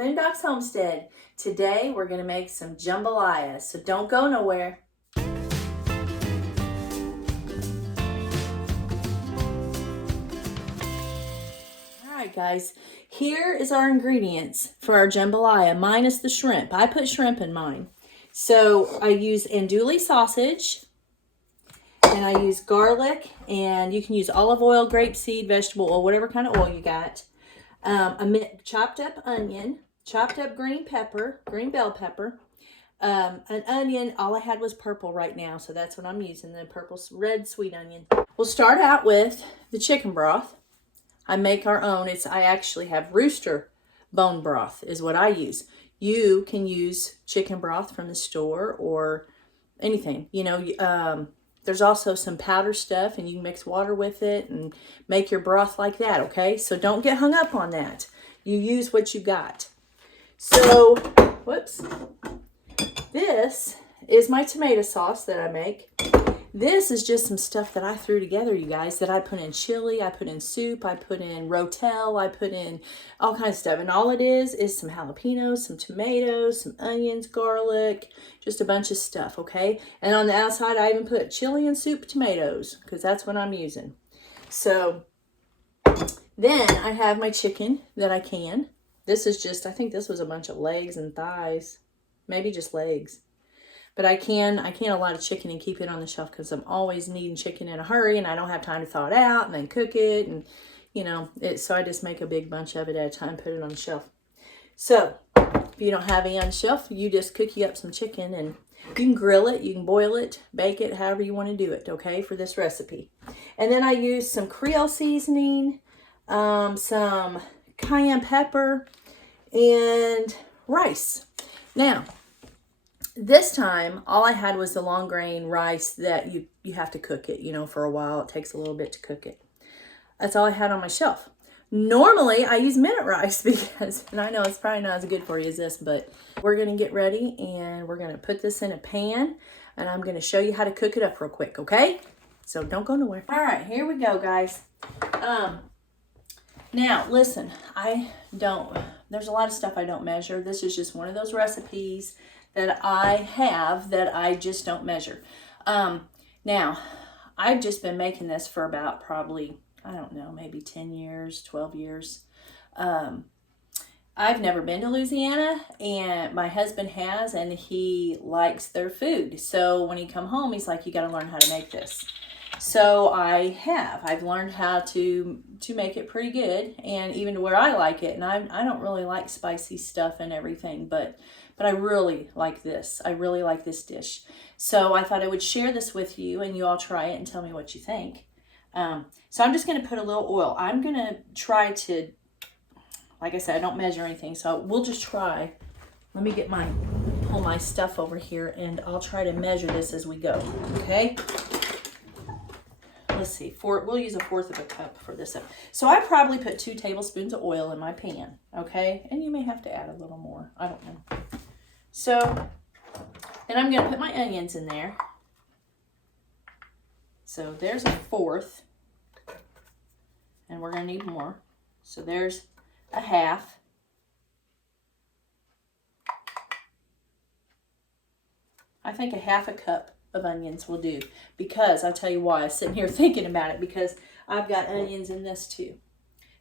Boondocks Homestead. Today we're going to make some jambalaya, so don't go nowhere. Alright guys, here is our ingredients for our jambalaya, minus the shrimp. I put shrimp in mine. So I use andouille sausage, and I use garlic, and you can use olive oil, grapeseed, vegetable oil, whatever kind of oil you got. A chopped up onion, chopped up green pepper, green bell pepper, an onion. All I had was purple right now, so that's what I'm using, the purple red sweet onion. We'll start out with the chicken broth. I make our own. I actually have rooster bone broth is what I use. You can use chicken broth from the store or anything, you know. There's also some powder stuff, and you can mix water with it and make your broth like that, okay? So don't get hung up on that. You use what you got. So, whoops. This is my tomato sauce that I make. This is just some stuff that I threw together, you guys, that I put in chili, I put in soup, I put in rotel, I put in all kinds of stuff. And all it is some jalapenos, some tomatoes, some onions, garlic, just a bunch of stuff, okay? And on the outside, I even put chili and soup tomatoes, because that's what I'm using. So then I have my chicken that I can. This is just, I think this was a bunch of legs and thighs, maybe just legs. But I can a lot of chicken and keep it on the shelf because I'm always needing chicken in a hurry, and I don't have time to thaw it out and then cook it, and you know, so I just make a big bunch of it at a time, put it on the shelf. So if you don't have any on the shelf, you just cookie up some chicken, and you can grill it, you can boil it, bake it, however you want to do it, okay, for this recipe. And then I use some creole seasoning, some cayenne pepper, and rice. Now, this time, all I had was the long grain rice that you have to cook it, you know, for a while. It takes a little bit to cook it. That's all I had on my shelf. Normally, I use minute rice because, and I know it's probably not as good for you as this, but we're going to get ready and we're going to put this in a pan, and I'm going to show you how to cook it up real quick, okay? So don't go nowhere. All right, here we go, guys. Now, listen, there's a lot of stuff I don't measure. This is just one of those recipes that I have that I just don't measure. Now, I've just been making this for about probably, I don't know, maybe 10 years, 12 years. I've never been to Louisiana, and my husband has, and he likes their food. So when he come home, he's like, you got to learn how to make this. So I've learned how to make it pretty good, and even to where I like it. And I don't really like spicy stuff and everything, but I really like this. I really like this dish. So I thought I would share this with you, and you all try it and tell me what you think. So I'm just going to put a little oil. I'm going to try to, like I said, I don't measure anything, so we'll just try. Let me pull my stuff over here, and I'll try to measure this as we go, okay? Let's see, we'll use 1/4 of a cup for this. So I probably put 2 tablespoons of oil in my pan, okay? And you may have to add a little more, I don't know. So, and I'm going to put my onions in there. So there's 1/4, and we're going to need more. So there's 1/2. I think 1/2 cup of onions will do, because I'll tell you why. I'm sitting here thinking about it, because I've got onions in this too.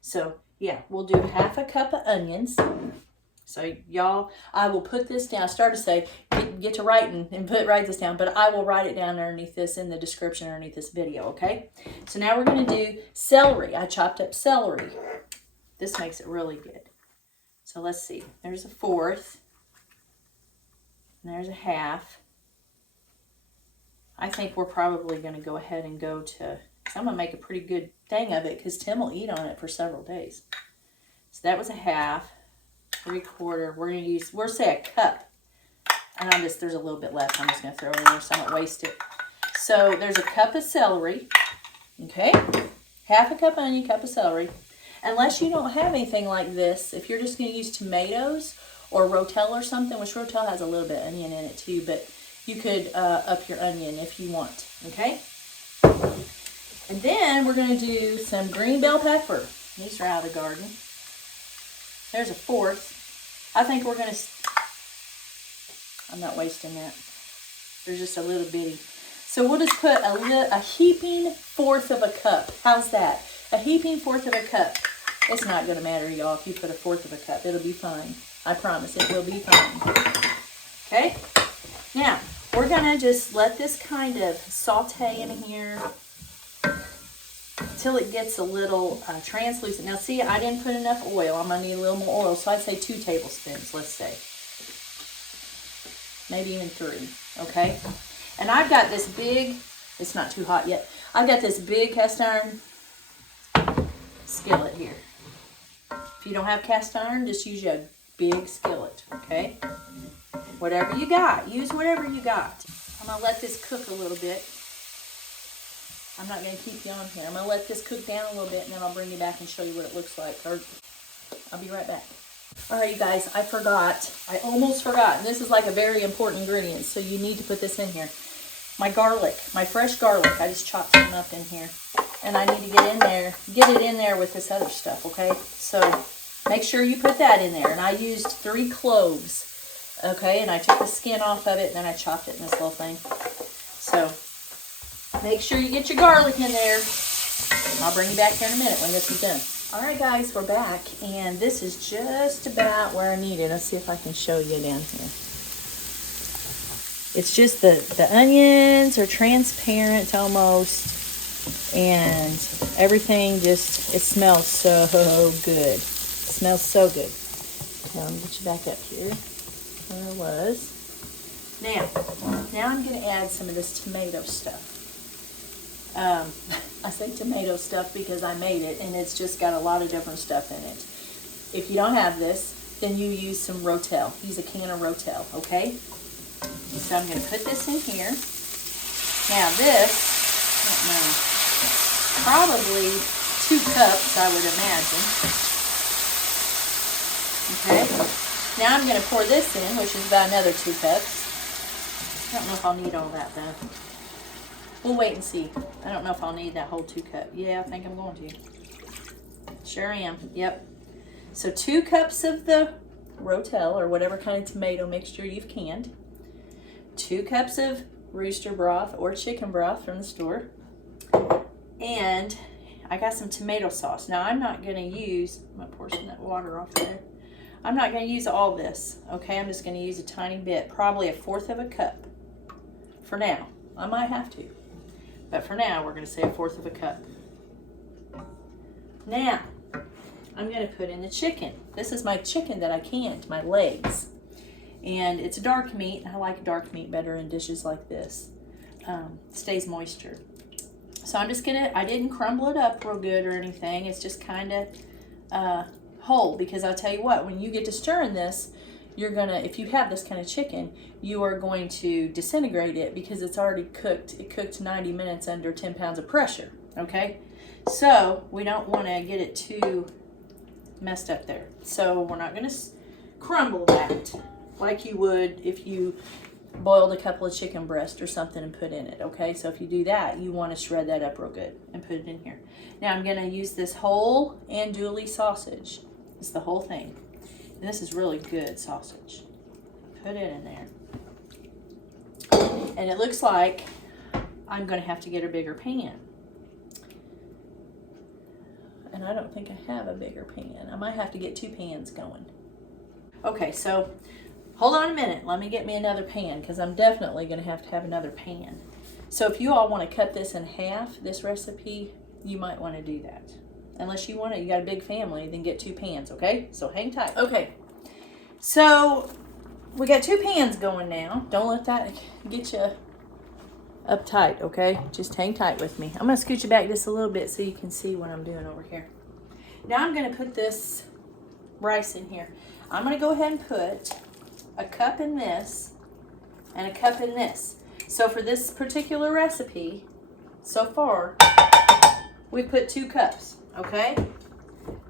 So yeah, we'll do 1/2 cup of onions. So y'all, I will put this down. I started to say, get to writing and write this down, but I will write it down underneath this in the description underneath this video, okay? So now we're going to do celery. I chopped up celery. This makes it really good. So let's see. There's 1/4. And there's 1/2. I think we're probably going to go ahead and go to, I'm going to make a pretty good thing of it because Tim will eat on it for several days. So that was 1/2, 3/4. We're going to use, we'll say a cup. And there's a little bit left. I'm just going to throw it in there so I don't waste it. So there's a cup of celery. Okay. 1/2 cup onion, cup of celery. Unless you don't have anything like this, if you're just going to use tomatoes or rotel or something, which rotel has a little bit of onion in it too, but you could up your onion if you want, okay? And then we're going to do some green bell pepper. These are out of the garden. There's 1/4. I think we're gonna, I'm not wasting that. There's just a little bitty. So we'll just put a heaping fourth of a cup. How's that? A heaping fourth of a cup. It's not gonna matter, y'all, if you put a fourth of a cup. It'll be fine. I promise it will be fine. Okay? Now, we're gonna just let this kind of saute in here till it gets a little translucent. Now see, I didn't put enough oil. I'm gonna need a little more oil, so I'd say 2 tablespoons, let's say. Maybe even 3, okay? And I've got this big, it's not too hot yet. I've got this big cast iron skillet here. If you don't have cast iron, just use your big skillet, okay? Whatever you got, use whatever you got. I'm gonna let this cook a little bit. I'm not gonna keep you on here. I'm gonna let this cook down a little bit, and then I'll bring you back and show you what it looks like. Or I'll be right back. All right, you guys, I forgot. I almost forgot. And this is like a very important ingredient, so you need to put this in here. My garlic, my fresh garlic. I just chopped some up in here, and I need to get it in there with this other stuff. Okay, so make sure you put that in there. And I used 3 cloves. Okay, and I took the skin off of it, and then I chopped it in this little thing. So make sure you get your garlic in there. I'll bring you back here in a minute when this is done. All right, guys, we're back, and this is just about where I need it. Let's see if I can show you down here. It's just the onions are transparent almost, and everything just, it smells so good. It smells so good. Okay, let me get you back up here. There it was. Now I'm going to add some of this tomato stuff. I say tomato stuff because I made it, and it's just got a lot of different stuff in it. If you don't have this, then you use some rotel. Use a can of rotel, okay? So I'm going to put this in here. Now this, I don't know, probably 2 cups, I would imagine. Okay? Now I'm going to pour this in, which is about another 2 cups. I don't know if I'll need all that though. We'll wait and see. I don't know if I'll need that whole 2 cup. Yeah, I think I'm going to. Sure am. Yep. So 2 cups of the rotel, or whatever kind of tomato mixture you've canned. 2 cups of rooster broth or chicken broth from the store. And I got some tomato sauce. Now I'm not going to use, I'm going to pour some of that water off there. I'm not going to use all this, okay? I'm just going to use a tiny bit, probably a 1/4 of a cup for now. I might have to, but for now we're going to say a 1/4 of a cup. Now I'm going to put in the chicken. This is my chicken that I canned, my legs, and it's dark meat. I like dark meat better in dishes like this. Stays moisture. So I'm just gonna, I didn't crumble it up real good or anything. It's just kind of whole, because I'll tell you what, when you get to stirring this, you're gonna, if you have this kind of chicken, you are going to disintegrate it because it's already cooked. It cooked 90 minutes under 10 pounds of pressure, okay? So we don't want to get it too messed up there. So we're not gonna crumble that like you would if you boiled a couple of chicken breasts or something and put in it, okay? So if you do that, you want to shred that up real good and put it in here. Now I'm going to use this whole andouille sausage. It's the whole thing. And this is really good sausage. Put it in there. And it looks like I'm going to have to get a bigger pan. And I don't think I have a bigger pan. I might have to get 2 pans going. Okay, so hold on a minute. Let me get me another pan, because I'm definitely going to have another pan. So if you all want to cut this in half, this recipe, you might want to do that. Unless you want to, you got a big family, then get 2 pans, okay? So hang tight. Okay, so we got 2 pans going now. Don't let that get you uptight, okay? Just hang tight with me. I'm going to scoot you back just a little bit so you can see what I'm doing over here. Now I'm going to put this rice in here. I'm going to go ahead and put a cup in this and a cup in this. So for this particular recipe, so far, we put 2 cups, okay?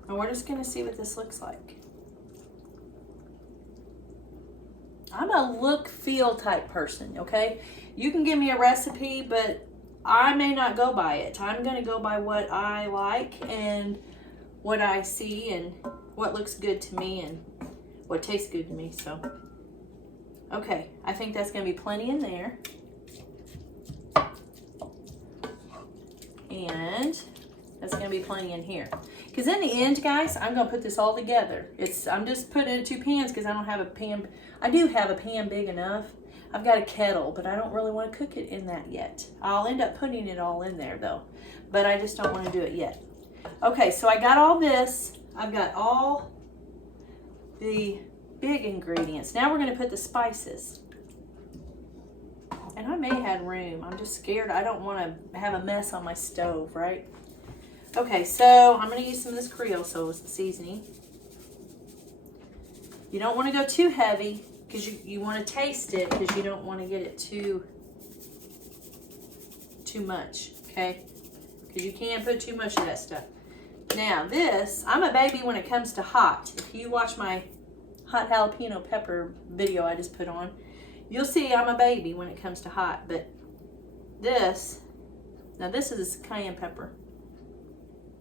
And we're just going to see what this looks like. I'm a look-feel type person, okay? You can give me a recipe, but I may not go by it. I'm going to go by what I like and what I see and what looks good to me and Well, it tastes good to me, so. Okay, I think that's gonna be plenty in there. And that's gonna be plenty in here. Because in the end, guys, I'm gonna put this all together. I'm just putting it in 2 pans because I don't have a pan. I do have a pan big enough. I've got a kettle, but I don't really want to cook it in that yet. I'll end up putting it all in there though, but I just don't want to do it yet. Okay, so I got all this. I've got all the big ingredients. Now we're gonna put the spices. And I may have room. I'm just scared. I don't want to have a mess on my stove, right? Okay, so I'm going to use some of this creole seasoning. You don't want to go too heavy because you want to taste it, because you don't want to get it too much, okay? Because you can't put too much of that stuff. Now this, I'm a baby when it comes to hot. If you watch my hot jalapeno pepper video I just put on, you'll see I'm a baby when it comes to hot. But this, now this is cayenne pepper.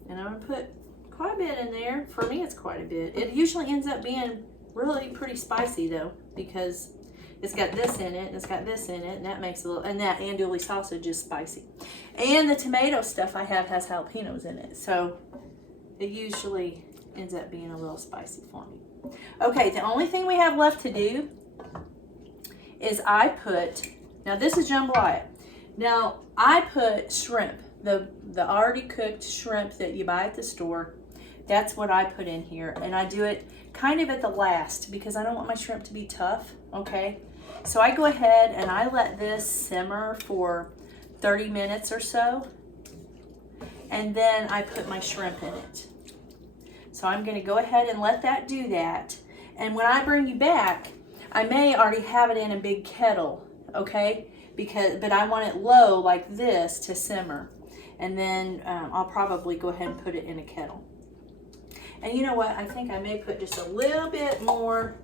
And I'm going to put quite a bit in there. For me, it's quite a bit. It usually ends up being really pretty spicy though, because it's got this in it, and it's got this in it, and that makes a little, and that andouille sausage is spicy. And the tomato stuff I have has jalapenos in it. So it usually ends up being a little spicy for me. Okay, the only thing we have left to do is now this is jambalaya. Now I put shrimp, the already cooked shrimp that you buy at the store. That's what I put in here, and I do it kind of at the last because I don't want my shrimp to be tough, okay? So I go ahead and I let this simmer for 30 minutes or so, and then I put my shrimp in it. So I'm gonna go ahead and let that do that, and when I bring you back, I may already have it in a big kettle, okay? But I want it low like this to simmer. And then I'll probably go ahead and put it in a kettle. And you know what? I think I may put just a little bit more.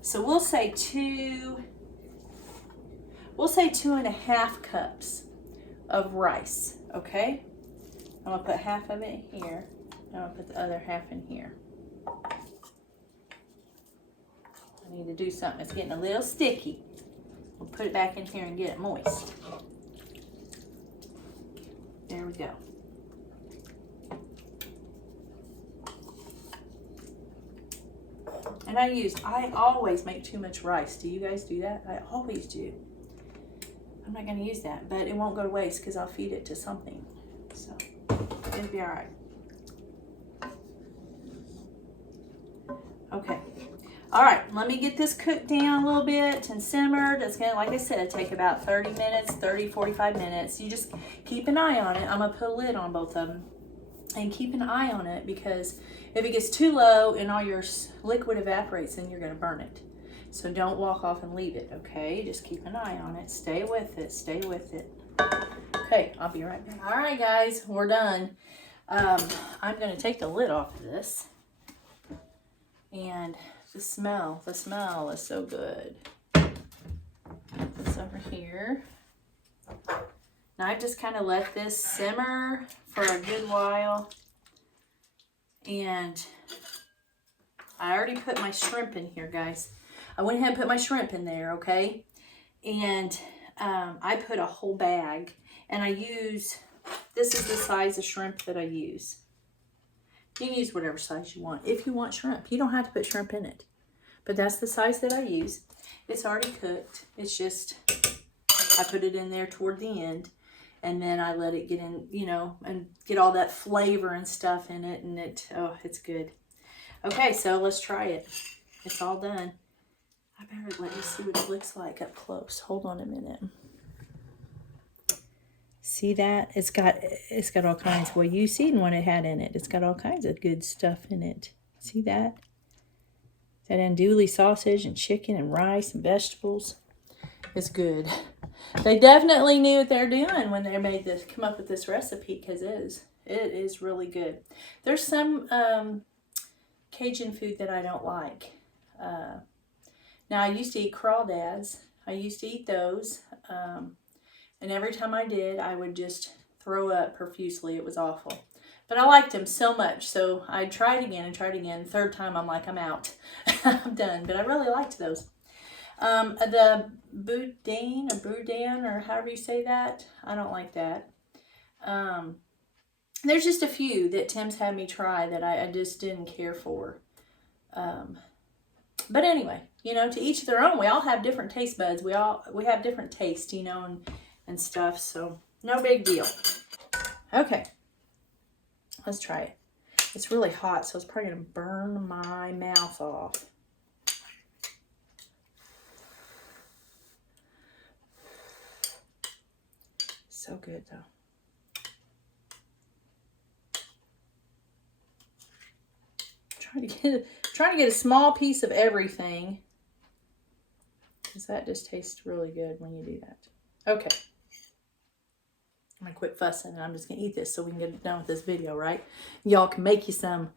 So we'll say 2.5 cups of rice, okay? I'm gonna put half of it here. I'm gonna put the other half in here. I need to do something. It's getting a little sticky. We'll put it back in here and get it moist. There we go. And I always make too much rice. Do you guys do that? I always do. I'm not going to use that, but it won't go to waste because I'll feed it to something. So it'll be all right. Okay. All right, let me get this cooked down a little bit and simmered. It's gonna, like I said, take about 30 minutes, 45 minutes. You just keep an eye on it. I'm gonna put a lid on both of them and keep an eye on it, because if it gets too low and all your liquid evaporates, then you're gonna burn it. So don't walk off and leave it, okay? Just keep an eye on it. Stay with it, stay with it. Okay, I'll be right back. All right, guys, we're done. I'm gonna take the lid off of this, and the smell is so good. Put this over here. Now I just kind of let this simmer for a good while, and I already put my shrimp in here, guys. I went ahead and put my shrimp in there, okay? And I put a whole bag, and this is the size of shrimp that I use. You can use whatever size you want. If you want shrimp, you don't have to put shrimp in it. But that's the size that I use. It's already cooked. It's just, I put it in there toward the end, and then I let it get in, and get all that flavor and stuff in it, and it's good. Okay, so let's try it. It's all done. I better let you see what it looks like up close. Hold on a minute. See that? It's got all kinds. Well, you seen what it had in it. It's got all kinds of good stuff in it. See that? That andouille sausage and chicken and rice and vegetables. It's good. They definitely knew what they're doing when they made this, come up with this recipe, because it is really good. There's some Cajun food that I don't like. Now I used to eat crawdads. I used to eat those. And every time I did, I would just throw up profusely. It was awful. But I liked them so much, so I tried again and tried again. Third time, I'm like, I'm out. I'm done. But I really liked those. The boudin or boudin or however you say that, I don't like that. There's just a few that Tim's had me try that I just didn't care for. But anyway, you know, to each their own. We all have different taste buds. We have different tastes, you know, and stuff. So no big deal. Okay, let's try it. It's really hot, so it's probably gonna burn my mouth off. So good though. Trying to get a small piece of everything, because that just tastes really good when you do that. Okay, I'm gonna quit fussing and I'm just gonna eat this so we can get done with this video, right? Y'all can make you some.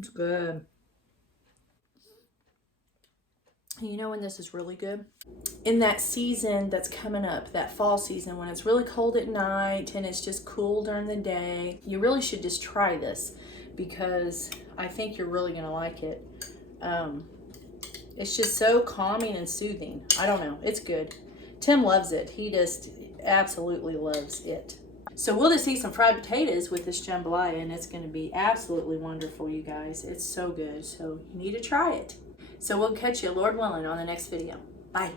It's good. You know when this is really good? In that season that's coming up, that fall season, when it's really cold at night and it's just cool during the day, you really should just try this, because I think you're really gonna like it. It's just so calming and soothing. I don't know, it's good. Tim loves it. He just absolutely loves it. So we'll just eat some fried potatoes with this jambalaya, and it's going to be absolutely wonderful, you guys. It's so good. So you need to try it. So we'll catch you, Lord willing, on the next video. Bye.